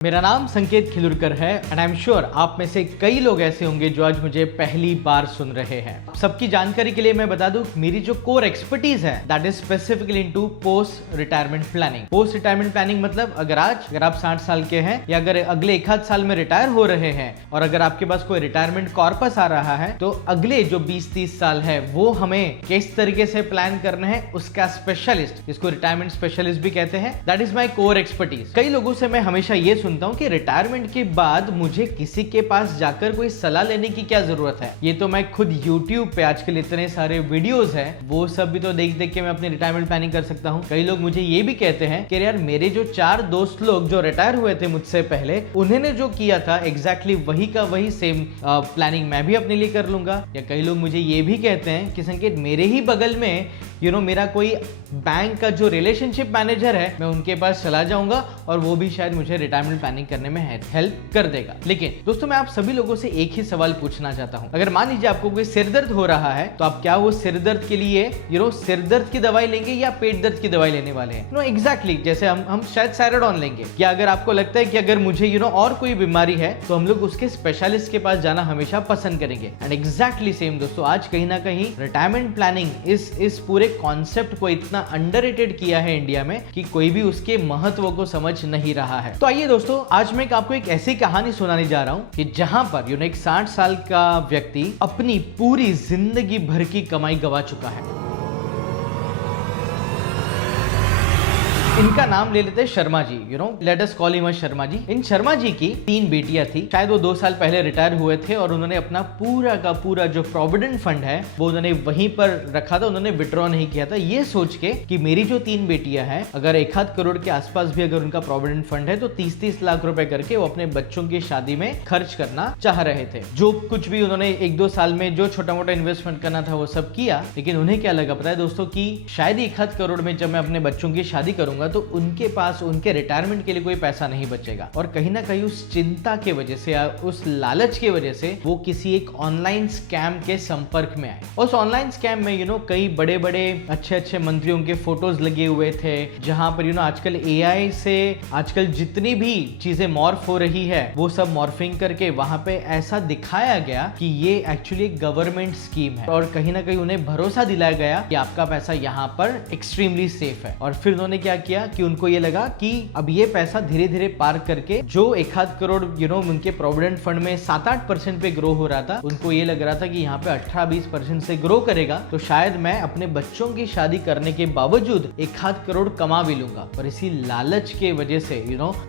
मेरा नाम संकेत खिलुरकर है एंड आई एम श्योर आप में से कई लोग ऐसे होंगे जो आज मुझे पहली बार सुन रहे हैं। सबकी जानकारी के लिए मैं बता दूं, मेरी जो कोर एक्सपर्टीज है that is specifically into post retirement planning. Post retirement planning मतलब अगर आप 60 साल के हैं या अगर अगले एक आध साल में रिटायर हो रहे हैं और अगर आपके पास कोई रिटायरमेंट कॉर्पस आ रहा है तो अगले जो 20-30 साल है वो हमें किस तरीके से प्लान करना है उसका स्पेशलिस्ट, इसको रिटायरमेंट स्पेशलिस्ट भी कहते हैं, that is my core expertise. कई लोगों से मैं हमेशा ये सुनता हूं कि रिटायरमेंट के बाद मुझे किसी के पास जाकर कोई सलाह लेने की क्या जरूरत है। ये तो मैं खुद YouTube पे आजकल इतने सारे वीडियोस हैं, वो सब भी तो देख देख के मैं अपनी रिटायरमेंट प्लानिंग कर सकता हूं। कई लोग मुझे ये भी कहते हैं कि यार मेरे जो 4 दोस्त लोग जो रिटायर हुए थे मुझसे पहले, उन्होंने जो किया था एग्जैक्टली वही का वही सेम प्लानिंग मैं भी अपने लिए कर लूंगा। या कई लोग मुझे ये भी कहते हैं कि संकेत मेरे ही बगल में मेरा कोई बैंक का जो रिलेशनशिप मैनेजर है, मैं उनके पास चला जाऊंगा और वो भी शायद मुझे रिटायरमेंट प्लानिंग करने में हेल्प कर देगा। लेकिन दोस्तों मैं आप सभी लोगों से एक ही सवाल पूछना चाहता हूं। अगर मान लीजिए आपको कोई सिर दर्द हो रहा है तो आप क्या वो सिर दर्द के लिए सिर दर्द की दवाई लेंगे या पेट दर्द की दवाई लेने वाले हैं? एग्जैक्टली जैसे हम शायद सैराडॉन लेंगे। या अगर आपको लगता है कि अगर मुझे और कोई बीमारी है तो हम लोग उसके स्पेशलिस्ट के पास जाना हमेशा पसंद करेंगे। एंड एग्जैक्टली सेम दोस्तों, आज कहीं ना कहीं रिटायरमेंट प्लानिंग इस पूरे कॉन्सेप्ट को इतना अंडररेटेड किया है इंडिया में कि कोई भी उसके महत्व को समझ नहीं रहा है। तो आइए दोस्तों, आज मैं आपको एक ऐसी कहानी सुनाने जा रहा हूं कि जहां पर एक 60 साल का व्यक्ति अपनी पूरी जिंदगी भर की कमाई गवा चुका है। इनका नाम ले लेते हैं Sharma ji. Let us call him Sharma ji. इन शर्मा जी की 3 बेटियां थी। शायद वो 2 साल पहले रिटायर हुए थे और उन्होंने अपना पूरा का पूरा जो प्रोविडेंट फंड है वो उन्होंने वहीं पर रखा था, उन्होंने विड्रॉ नहीं किया था, ये सोच के कि मेरी जो 3 बेटियां हैं अगर 1-8 करोड़ के आसपास भी अगर उनका प्रोविडेंट फंड है तो 30-30 लाख रुपए करके वो अपने बच्चों की शादी में खर्च करना चाह रहे थे। जो कुछ भी उन्होंने 1-2 साल में जो छोटा मोटा इन्वेस्टमेंट करना था वो सब किया। लेकिन उन्हें क्या लगा पता है दोस्तों कि शायद 1-8 करोड़ में जब मैं अपने बच्चों की शादी करूंगा तो उनके पास उनके रिटायरमेंट के लिए कोई पैसा नहीं बचेगा। और कहीं ना कहीं उस चिंता के वजह से या उस लालच की वजह से वो किसी एक ऑनलाइन स्कैम के संपर्क में आए। उस ऑनलाइन स्कैम में कई बड़े बड़े अच्छे मंत्रियों के फोटोज लगे हुए थे, जहां पर आजकल एआई से आजकल जितनी भी चीजें मॉर्फ हो रही है वो सब मॉर्फिंग करके वहां पे ऐसा दिखाया गया कि ये एक्चुअली एक गवर्नमेंट स्कीम है। और कहीं ना कहीं उन्हें भरोसा दिलाया गया कि आपका पैसा यहाँ पर एक्सट्रीमली सेफ है। और फिर उन्होंने क्या किया कि उनको ये लगा कि अब ये पैसा धीरे धीरे पार्क करके जो 1-8 करोड़ उनके प्रोविडेंट फंड में 7-8% पे ग्रो हो रहा था, उनको ये लग रहा था कि यहाँ पे 18-20% से ग्रो करेगा तो शायद मैं अपने बच्चों की शादी करने के बावजूद 1-8 करोड़ कमा भी लूंगा। और इसी लालच के वजह से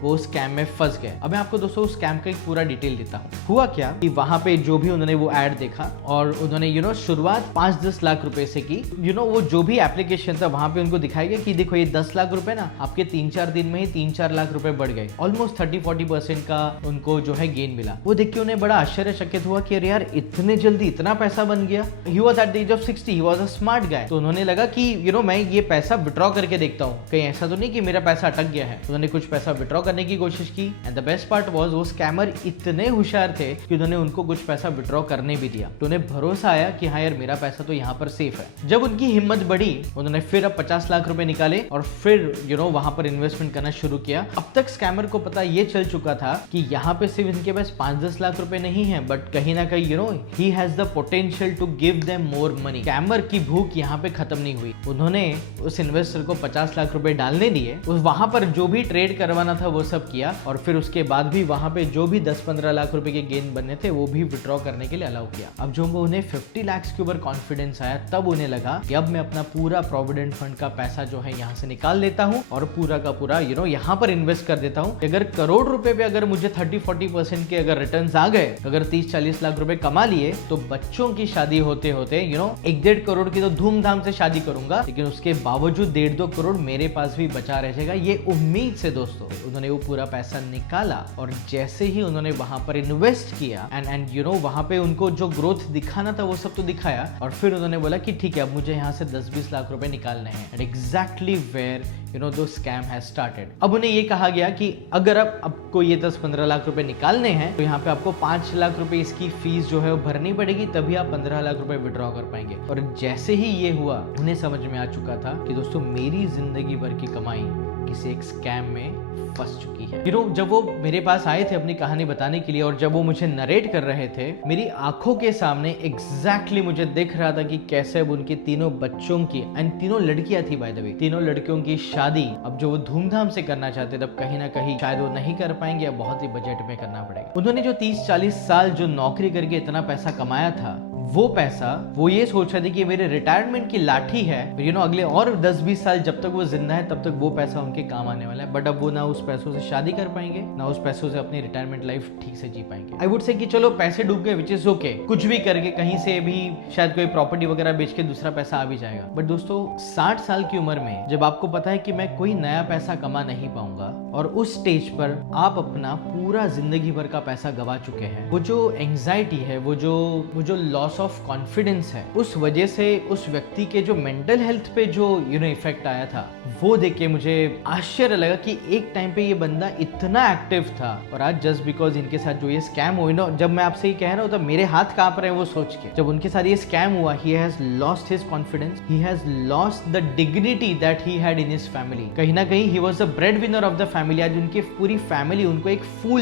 वो स्कैम में फंस गए। अब मैं आपको दोस्तों उस स्कैम का एक पूरा डिटेल देता हूँ। हुआ क्या कि वहां पे जो भी उन्होंने वो एड देखा और उन्होंने शुरुआत 5-10 लाख रुपए से की। वो जो भी एप्लीकेशन था वहां पे उनको दिखाया गया कि देखो ये 10 लाख रुपए ना आपके 3-4 दिन में ही 3-4 लाख रुपए बढ़ गए। ऑलमोस्ट 30-40% का उनको जो है गेन मिला। वो देख के उन्हें बड़ा आश्चर्यचकित हुआ कि यार इतने जल्दी इतना पैसा बन गया। He was at the age of 60, he was a smart guy। तो उन्होंने लगा कि मैं ये पैसा विड्रॉ करके देखता हूँ, कहीं ऐसा तो नहीं कि मेरा पैसा अटक गया है। उन्होंने कुछ पैसा विड्रॉ करने की कोशिश की and the best part was वो स्कैमर इतने होशियार थे कि उन्होंने उनको कुछ पैसा विड्रॉ करने भी दिया। तो उन्हें भरोसा आया कि हाँ यार मेरा पैसा तो यहाँ पर सेफ है। जब उनकी हिम्मत बढ़ी उन्होंने फिर अब 50 लाख रुपए निकाले और फिर वहां पर इन्वेस्टमेंट करना शुरू किया। अब तक स्कैमर को पता ये चल चुका था कि यहाँ पे सिर्फ इनके पास 5-10 लाख रुपए नहीं है, बट कहीं ना कहीं ही has the potential to give them more money. Scammer की भूख यहाँ पे खत्म नहीं हुई। उन्होंने उस इन्वेस्टर को 50 लाख रुपए डालने दिए, वहां पर जो भी ट्रेड करवाना था वो सब किया और फिर उसके बाद भी वहां पे जो भी 10-15 लाख रुपए के गेन बनने थे वो भी विड्रॉ करने के लिए अलाउ किया। अब जो उन्हें 50 लाख के ऊपर कॉन्फिडेंस आया तब उन्हें लगा कि अब मैं अपना पूरा प्रोविडेंट फंड का पैसा जो है यहाँ से निकाल लेता हूँ और पूरा का पूरा यहाँ पर इन्वेस्ट कर देता हूँ। अगर करोड़ रुपए पे अगर मुझे 30-40% के अगर रिटर्न्स आ गए, अगर 30-40 लाख रुपए कमा लिए तो बच्चों की शादी होते होते 1-1.5 करोड़ की तो धूमधाम से शादी करूंगा, लेकिन उसके बावजूद 1.5-2 करोड़ मेरे पास भी बचा रह जाएगा। ये उम्मीद से दोस्तों उन्होंने वो पूरा पैसा निकाला और जैसे ही उन्होंने वहां पर इन्वेस्ट किया एंड वहां पे उनको जो ग्रोथ दिखाना था वो सब तो दिखाया और फिर उन्होंने बोला कि ठीक है अब मुझे यहाँ से 10-20 लाख रुपए निकालने हैं। And exactly where the scam has started. अब उन्हें ये कहा गया कि अगर आपको ये 10-15 लाख रुपए निकालने हैं तो यहाँ पे आपको 5 लाख रुपए इसकी फीस जो है वो भरनी पड़ेगी, तभी आप 15 लाख रुपए विड्रॉ कर पाएंगे। और जैसे ही ये हुआ उन्हें समझ में आ चुका था कि दोस्तों मेरी जिंदगी भर की कमाई किसी एक स्कैम में फंस चुकी है। जब वो मेरे पास आए थे अपनी कहानी बताने के लिए और जब वो मुझे नरेट कर रहे थे, मेरी आंखों के सामने एग्जैक्टली मुझे दिख रहा था कि कैसे अब उनके तीनों बच्चों की, एंड तीनों लड़कियां थी बाय द वे, तीनों लड़कियों की शादी अब जो वो धूमधाम से करना चाहते थे, तब कहीं ना कहीं शायद वो नहीं कर पाएंगे या बहुत ही बजट में करना पड़ेगा। उन्होंने जो 30-40 साल जो नौकरी करके इतना पैसा कमाया था, वो पैसा वो ये सोच रहे थे कि मेरे रिटायरमेंट की लाठी है, अगले और 10-20 साल जब तक वो जिंदा है तब तक वो पैसा उनके काम आने वाला है। बट अब वो ना उस पैसों से शादी कर पाएंगे, ना उस पैसों से अपनी रिटायरमेंट लाइफ ठीक से जी पाएंगे। आई वुड से कि चलो पैसे डूब गए, विच इज ओके, कुछ भी करके कहीं से भी शायद कोई प्रॉपर्टी वगैरह बेच के दूसरा पैसा आ भी जाएगा। बट दोस्तों 60 साल की उम्र में जब आपको पता है कि मैं कोई नया पैसा कमा नहीं पाऊंगा और उस स्टेज पर आप अपना पूरा जिंदगी भर का पैसा गवा चुके हैं, वो जो एंजाइटी है, वो जो लॉस ऑफ कॉन्फिडेंस है, उस वजह से उस व्यक्ति के जो मेंटल हेल्थ पे जो इफेक्ट आया था, वो देख के मुझे आश्चर्य लगा कि एक टाइम पे ये बंदा इतना एक्टिव था और आज जस्ट बिकॉज इनके साथ जो ये स्कैम हुई ना, जब मैं आपसे ये कह रहा हूँ तो मेरे हाथ कांप रहे हैं वो सोच के। जब उनके साथ ये स्कैम हुआ, he has lost his confidence, he has lost the dignity that he had in his family. कहीं ना कहीं he was the bread winner of the family. आज उनकी पूरी फैमिली उनको एक फूल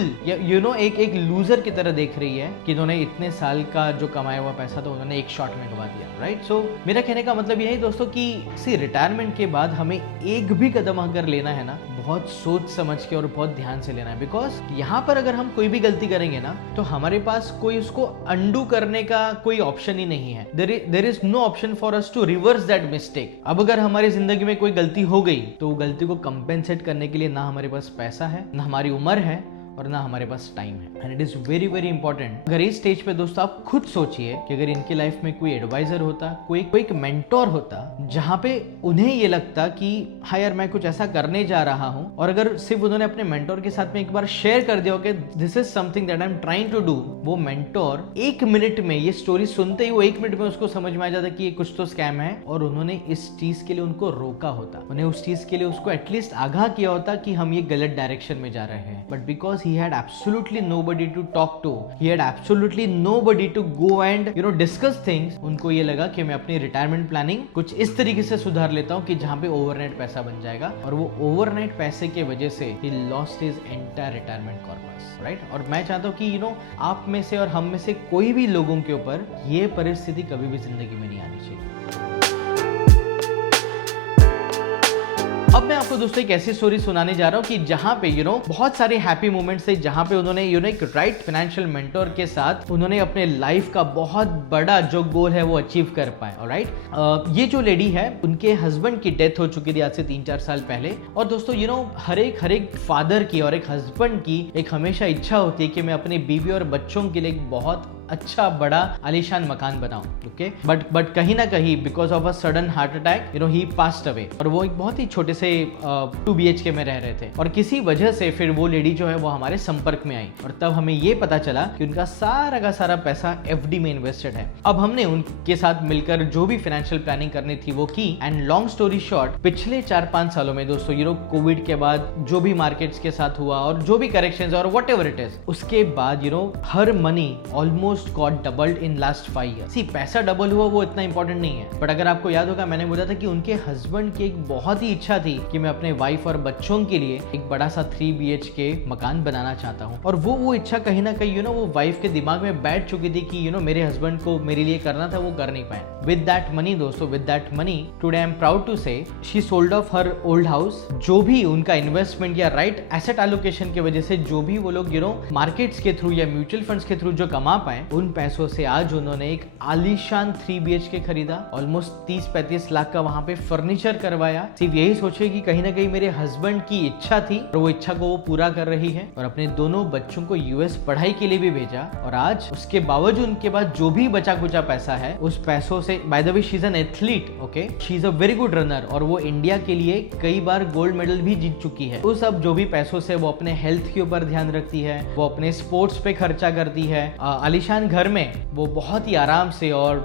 एक लूजर की तरह देख रही है कि इन्होंने इतने साल का जो कमाया हुआ पैसा था उन्होंने एक शॉट में गवा दिया, राइट। सो मेरा कहने का मतलब यही दोस्तों कि रिटायरमेंट के बाद हमें एक भी कदम अगर लेना है ना, बहुत सोच समझ के और बहुत ध्यान से लेना है। बिकॉज यहाँ पर अगर हम कोई भी गलती करेंगे ना, तो हमारे पास कोई उसको अंडू करने का कोई ऑप्शन ही नहीं है। There is no option for us to reverse that mistake. अब अगर हमारी जिंदगी में कोई गलती हो गई तो वो गलती को कंपेंसेट करने के लिए ना हमारे पास पैसा है, ना हमारी उम्र है और ना हमारे पास टाइम है। And it is very very important. अगर इस स्टेज पे दोस्तों आप खुद सोचिए कि अगर इनकी लाइफ में कोई एडवाइजर होता, कोई एक मेंटोर होता, जहां पे उन्हें ये लगता कि हाँ यार मैं कुछ ऐसा करने जा रहा हूं, और अगर सिर्फ उन्होंने अपने मेंटोर के साथ में एक बार शेयर कर दिया कि this is something that I am trying to do, वो मेंटोर 1 मिनट में, ये स्टोरी सुनते ही वो 1 मिनट में उसको समझ में आ जाता कि ये कुछ तो स्कैम है, और उन्होंने इस चीज के लिए उनको रोका होता, उन्हें उस चीज के लिए उसको एटलीस्ट आगाह किया होता कि हम ये गलत डायरेक्शन में जा रहे हैं। But because he had absolutely nobody to talk to, he had absolutely nobody to go and discuss things, उनको ये लगा कि मैं अपनी रिटायरमेंट प्लानिंग कुछ इस तरीके से सुधार लेता हूँ कि जहाँ पे ओवरनाइट पैसा बन जाएगा, और वो ओवरनाइट पैसे के वजह से he lost his entire retirement corpus, right? और मैं चाहता हूँ कि आप में से और हम में से कोई भी लोगों के ऊपर ये परिस्थिति कभी भी जिंदगी में नहीं आनी चाहिए। अब मैं आपको दोस्तों एक ऐसी स्टोरी सुनाने जा रहा हूँ कि जहाँ पे बहुत सारे हैप्पी मोमेंट्स थे, जहाँ पे उन्होंने एक राइट फाइनेंशियल मेंटोर के साथ उन्होंने अपने लाइफ का बहुत बड़ा जो गोल है वो अचीव कर पाए। ऑलराइट, ये जो लेडी है उनके हस्बैंड की डेथ हो चुकी थी आज से 3-4 साल पहले। और दोस्तों हर एक फादर की और एक हस्बैंड की एक हमेशा इच्छा होती है कि मैं अपनी बीवी और बच्चों के लिए एक बहुत अच्छा बड़ा आलीशान मकान बनाऊं, ओके। बट कहीं ना कहीं because of a sudden heart attack he passed away, और वो एक बहुत ही छोटे से 2 BHK में रह रहे थे, और किसी वजह से फिर वो लेडी जो है वो हमारे संपर्क में आई, और तब हमें ये पता चला कि उनका सारा का सारा पैसा FD में इन्वेस्टेड है। अब हमने उनके साथ मिलकर जो भी फाइनेंशियल प्लानिंग करनी थी वो की, एंड लॉन्ग स्टोरी शॉर्ट, पिछले 4-5 सालों में दोस्तों कोविड के बाद जो भी मार्केट्स के साथ हुआ और जो भी करेक्शंस और वट एवर इट इज, उसके बाद her money almost got doubled in last 5 years। She पैसा डबल हुआ वो इतना इंपॉर्टेंट नहीं है, बट अगर आपको याद होगा मैंने बोला था कि उनके हस्बैंड की एक बहुत ही इच्छा थी कि मैं अपने वाइफ और बच्चों के लिए एक बड़ा सा 3 BHK मकान बनाना चाहता हूँ, और वो इच्छा कहीं ना कहीं वो वाइफ के दिमाग में बैठ चुकी थी कि मेरे हस्बैंड को मेरे लिए करना था, वो कर नहीं पाए। विद दैट मनी दोस्तों, with that money today I am proud to say she sold off her old house. जो भी उनका इन्वेस्टमेंट या राइट एसेट एलोकेशन की वजह से जो भी वो लोग मार्केट्स के थ्रू या म्यूचुअल फंड्स के थ्रू जो कमा पाए, उन पैसों से आज उन्होंने एक आलीशान 3 BHK खरीदा, ऑलमोस्ट 30-35 लाख का वहां पे फर्नीचर करवाया। सिर्फ यही सोचिए कि कहीं ना कहीं मेरे हस्बैंड की इच्छा थी और वो इच्छा को वो पूरा कर रही है, और अपने दोनों बच्चों को US पढ़ाई के लिए भी भेजा। और आज उसके बावजूद उनके पास जो भी बचा कुचा पैसा है, उस पैसों से, by the way she is an athlete, okay, she is a very good runner, और वो इंडिया के लिए कई बार गोल्ड मेडल भी जीत चुकी है। उस अब जो भी पैसों से वो अपने हेल्थ के ऊपर ध्यान रखती है, वो अपने स्पोर्ट्स पे खर्चा करती है, आलीशान इंसान घर में वो बहुत ही आराम से और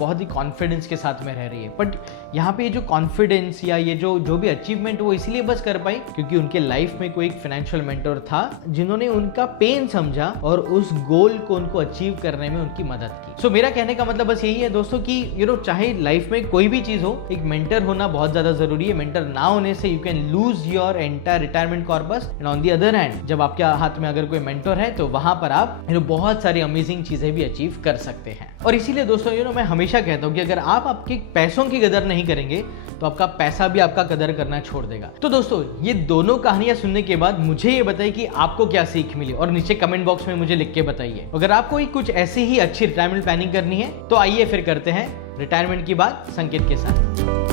बहुत ही कॉन्फिडेंस के साथ में रह रही है, बट यहाँ पे ये जो कॉन्फिडेंस या ये जो भी अचीवमेंट वो इसलिए बस कर पाई क्योंकि उनके लाइफ में कोई एक फाइनेंशियल मेंटर था जिन्होंने उनका पेन समझा और उस गोल को उनको अचीव करने में उनकी मदद की। सो मेरा कहने का मतलब बस यही है दोस्तों कि चाहे लाइफ में कोई भी चीज हो, एक मेंटर होना बहुत ज्यादा जरूरी है। मेंटर ना होने से you can lose your entire retirement corpus, and on the other hand जब आपके हाथ में अगर कोई मेंटर है तो वहां पर आप बहुत सारी अमेजिंग चीजें भी अचीव कर सकते हैं। और इसीलिए दोस्तों मैं हमेशा कहता हूं कि अगर आप आपके पैसों की कदर नहीं करेंगे तो आपका पैसा भी आपका कदर करना छोड़ देगा। तो दोस्तों ये दोनों कहानियां सुनने के बाद मुझे ये बताइए कि आपको क्या सीख मिली और नीचे कमेंट बॉक्स में मुझे लिख के बताइए। अगर आपको कुछ ऐसी ही अच्छी रिटायरमेंट प्लानिंग करनी है तो आइए फिर करते हैं रिटायरमेंट की बात संकेत के साथ।